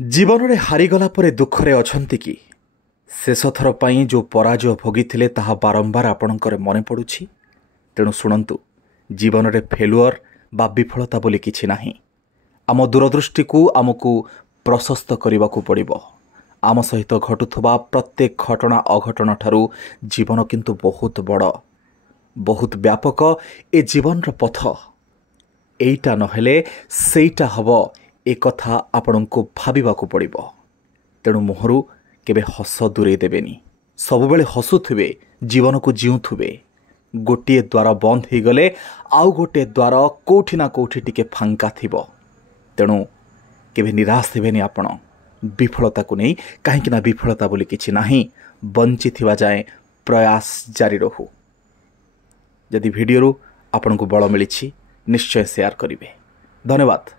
जीवन में हारीगला परे दुखरे अछंती कि शेष थर पाई जो पराजय भोगी ताहा बारंबार आपणकर मन पड़ुछि। तेणु शुणु, जीवन में फेलुअर बा विफलता बोली किछि नाही। आम दूरदृष्टि को आमको प्रशस्त करने को पड़िबो। आम सहित घटुवा प्रत्येक घटना अघटन ठारू जीवन किंतु बहुत बड़, बहुत व्यापक। ए जीवन पथ एइटा नहेले सेइटा हब, एक कथा आपण को भाविबाकू पड़िबो। तेणु मुहरु केबे हस दूरे देबेनी। सबुबेले हसुथिबे, जीवन को जीउथुबे। गोटे द्वार बंद हो गले आउ गोटे द्वार कोठी ना कोठी टिके फांका थिबो। तेणु केबे निराश हेबेनी आपण विफलता को नहीं, कहीं ना विफलता बोली किछि नाही। बंची थिबा जाए प्रयास जारी रहू। यदि वीडियो आपन को बल मिली निश्चय शेयर करिवे। धन्यवाद।